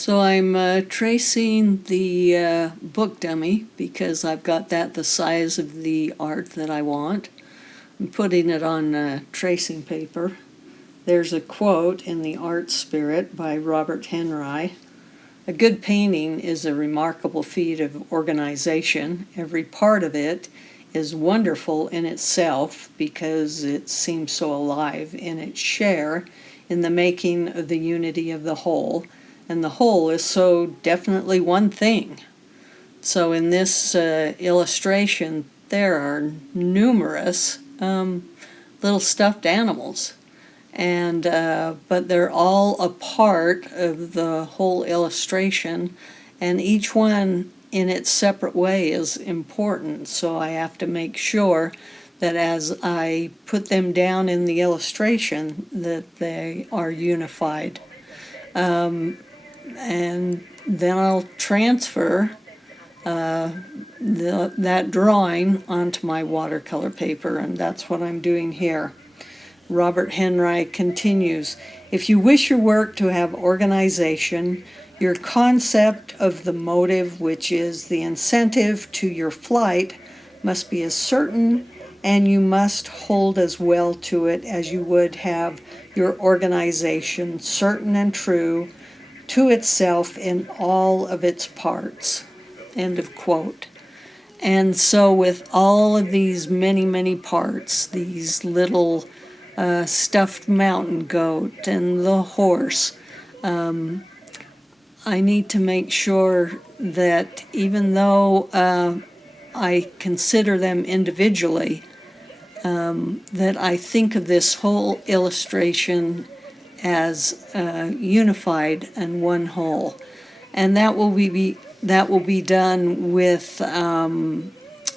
So I'm tracing the book dummy because I've got that the size of the art that I want. I'm putting it on tracing paper. There's a quote in The Art Spirit by Robert Henry. A good painting is a remarkable feat of organization. Every part of it is wonderful in itself because it seems so alive in its share in the making of the unity of the whole. And the whole is so definitely one thing. So in this illustration, there are numerous little stuffed animals, and but they're all a part of the whole illustration, and each one in its separate way is important. So I have to make sure that as I put them down in the illustration that they are unified. And then I'll transfer that drawing onto my watercolor paper, and that's what I'm doing here. Robert Henry continues, if you wish your work to have organization, your concept of the motive, which is the incentive to your flight, must be as certain, and you must hold as well to it as you would have your organization certain and true to itself in all of its parts. End of quote. And so with all of these many parts, these little stuffed mountain goat and the horse, I need to make sure that even though I consider them individually, that I think of this whole illustration as unified and one whole, and that will be done with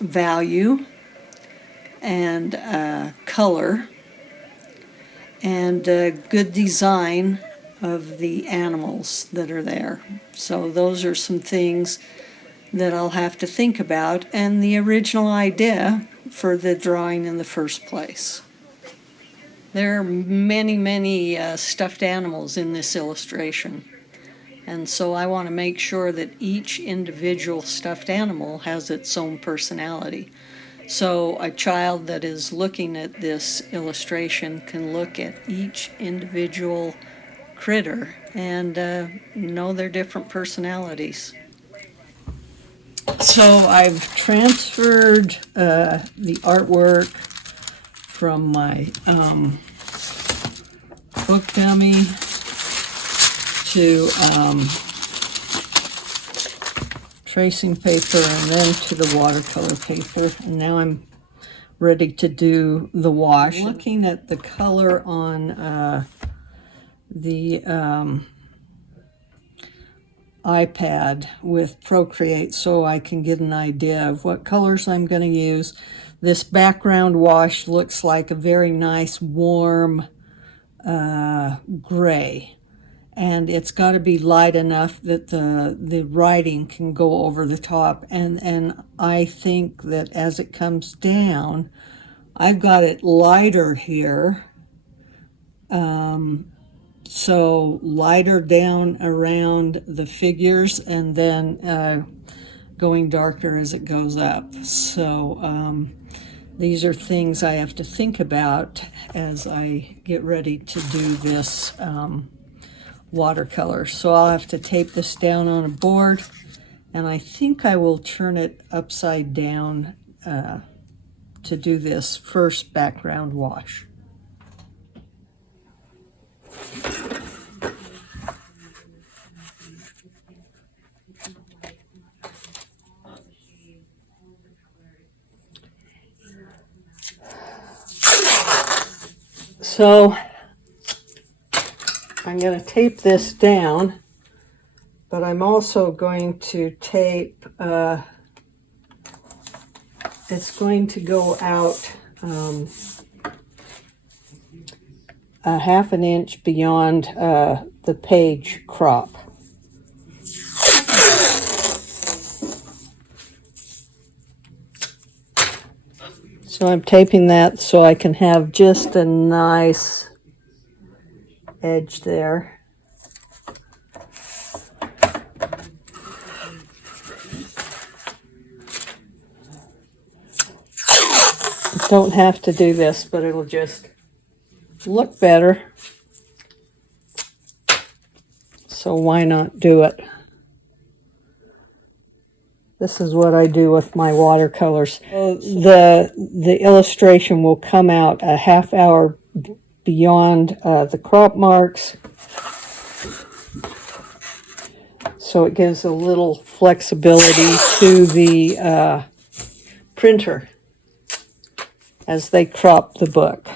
value and color and good design of the animals that are there. So those are some things that I'll have to think about, and the original idea for the drawing in the first place. There are many stuffed animals in this illustration, and so I want to make sure that each individual stuffed animal has its own personality. So a child that is looking at this illustration can look at each individual critter and know their different personalities. So I've transferred the artwork from my book dummy to tracing paper and then to the watercolor paper. And now I'm ready to do the wash. I'm looking at the color on the iPad with Procreate so I can get an idea of what colors I'm going to use. This background wash looks like a very nice warm gray, and it's got to be light enough that the writing can go over the top, and I think that as it comes down, I've got it lighter here, so lighter down around the figures and then going darker as it goes up. So these are things I have to think about as I get ready to do this watercolor. So I'll have to tape this down on a board, and I think I will turn it upside down to do this first background wash. So I'm going to tape this down, but I'm also going to tape, it's going to go out a half an inch beyond the page crop. So I'm taping that so I can have just a nice edge there. don't have to do this, but it'll just look better. So why not do it? This is what I do with my watercolors. The illustration will come out a half hour beyond the crop marks. So it gives a little flexibility to the printer as they crop the book.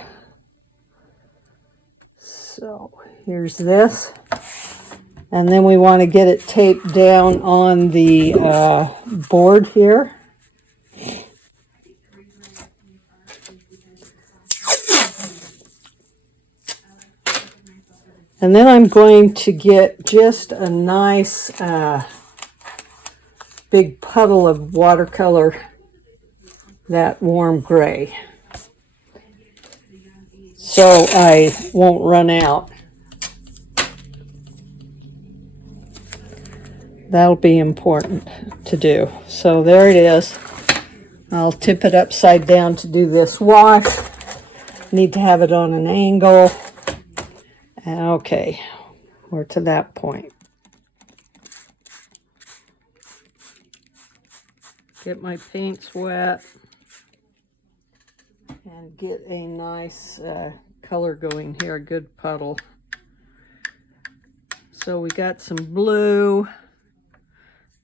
So here's this. And then we want to get it taped down on the board here. And then I'm going to get just a nice big puddle of watercolor, that warm gray, so I won't run out. That'll be important to do. So there it is. I'll tip it upside down to do this wash. Need to have it on an angle. Okay, we're to that point. Get my paints wet and get a nice color going here, a good puddle. So we got some blue,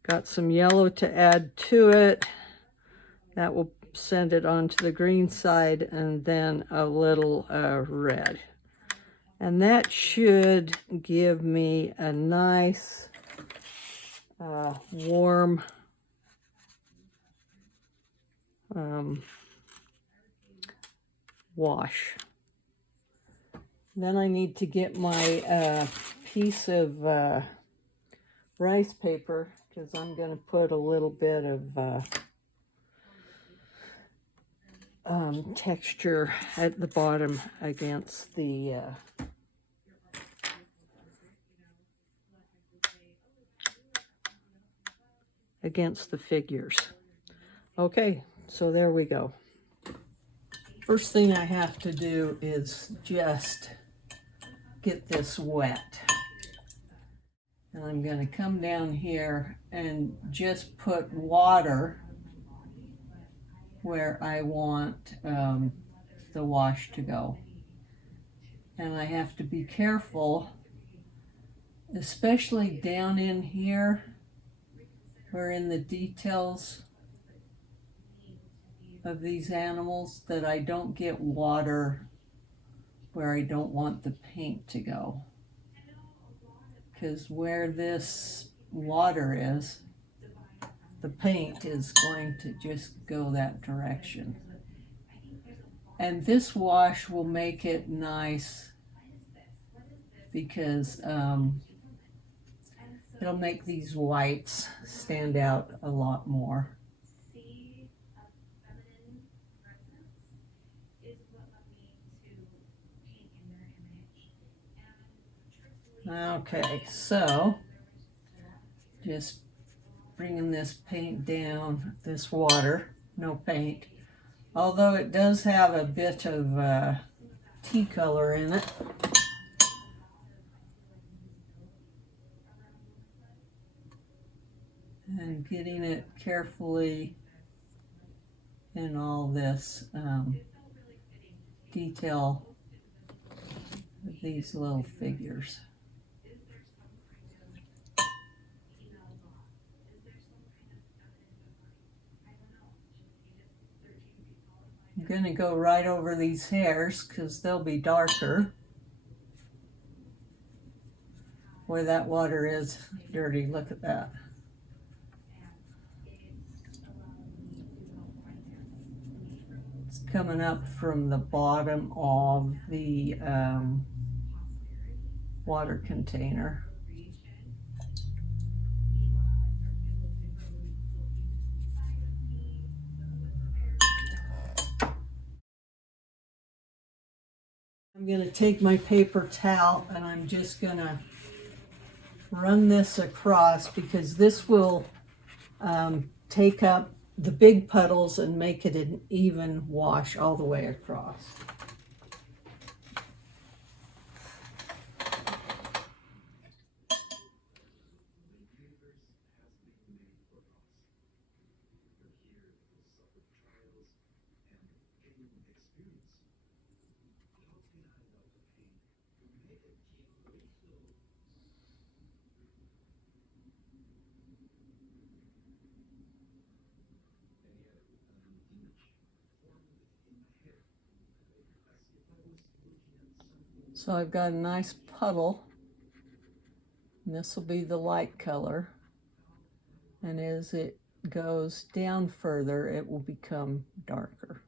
got some yellow to add to it. That will send it onto the green side, and then a little red. And that should give me a nice warm wash. Then I need to get my piece of rice paper, because I'm going to put a little bit of texture at the bottom against the figures. Okay, so there we go. First thing I have to do is just get this wet. And I'm going to come down here and just put water where I want the wash to go. And I have to be careful, especially down in here, where in the details of these animals, that I don't get water where I don't want the paint to go. Because where this water is, the paint is going to just go that direction. And this wash will make it nice, because it'll make these whites stand out a lot more. Okay, so just bringing this paint down, this water, no paint, although it does have a bit of tea color in it. And getting it carefully in all this detail of these little figures. I'm going to go right over these hairs because they'll be darker. Where that water is dirty, look at that. It's coming up from the bottom of the water container. I'm going to take my paper towel and I'm just going to run this across, because this will take up the big puddles and make it an even wash all the way across. So I've got a nice puddle, and this will be the light color, and as it goes down further it will become darker.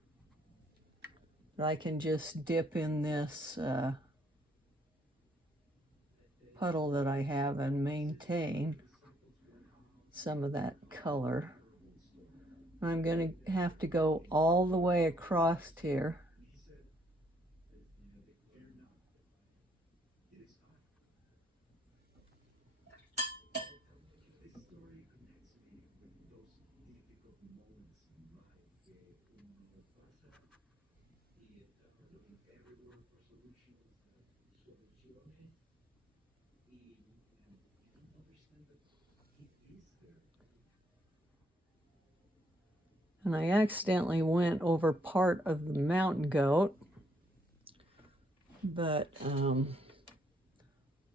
But I can just dip in this puddle that I have and maintain some of that color. I'm going to have to go all the way across here. And I accidentally went over part of the mountain goat, but,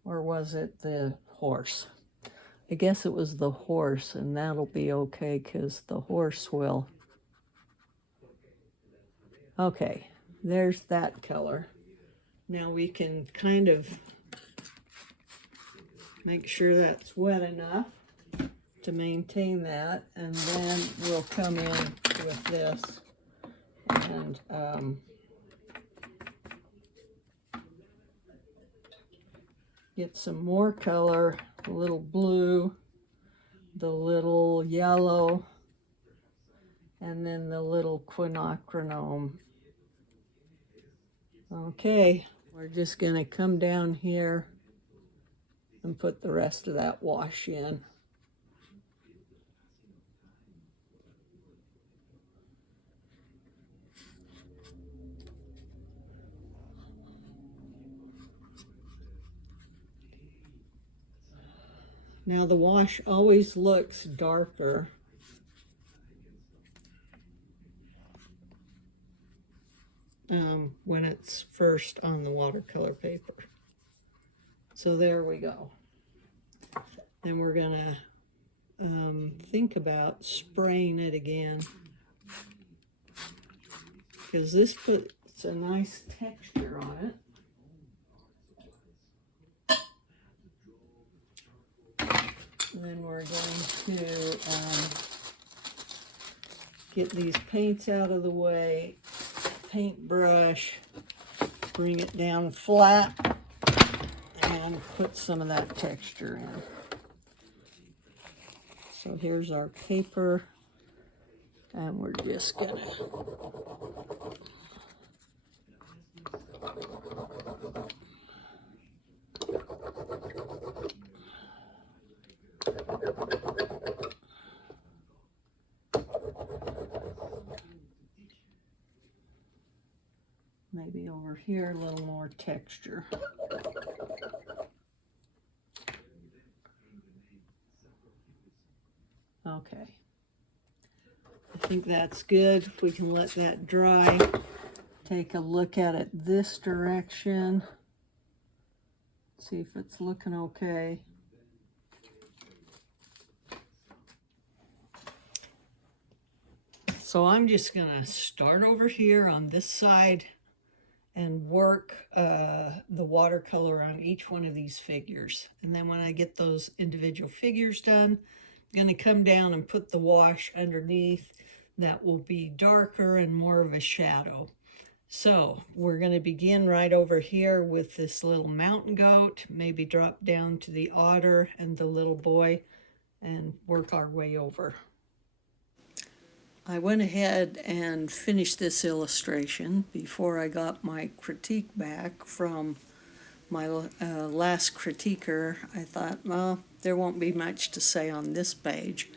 or was it the horse? I guess it was the horse, and that'll be okay because the horse will. Okay, there's that color. Now we can kind of make sure that's wet enough to maintain that, and then we'll come in with this and get some more color, a little blue, the little yellow, and then the little quinacridone. Okay, we're just gonna come down here and put the rest of that wash in. Now the wash always looks darker when it's first on the watercolor paper. So there we go. Then we're gonna think about spraying it again, because this puts a nice texture on it. And then we're going to get these paints out of the way, paintbrush, bring it down flat, and put some of that texture in. So here's our paper, and we're just gonna maybe over here a little more texture. Okay, I think that's good. We can let that dry. Take a look at it this direction. See if it's looking okay. So I'm just gonna start over here on this side and work the watercolor on each one of these figures. And then when I get those individual figures done, I'm gonna come down and put the wash underneath. That will be darker and more of a shadow. So we're gonna begin right over here with this little mountain goat, maybe drop down to the otter and the little boy and work our way over. I went ahead and finished this illustration before I got my critique back from my last critiquer. I thought, well, there won't be much to say on this page,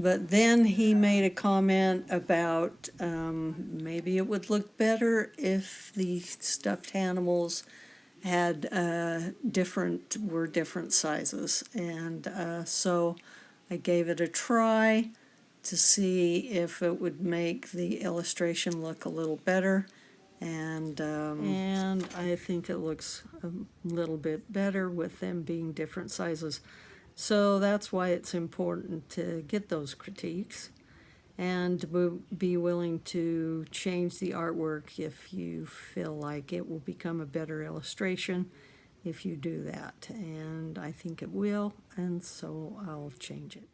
But then he made a comment about maybe it would look better if the stuffed animals had were different sizes, and so I gave it a try to see if it would make the illustration look a little better, and I think it looks a little bit better with them being different sizes. So that's why it's important to get those critiques and to be willing to change the artwork if you feel like it will become a better illustration if you do that. And I think it will, and so I'll change it.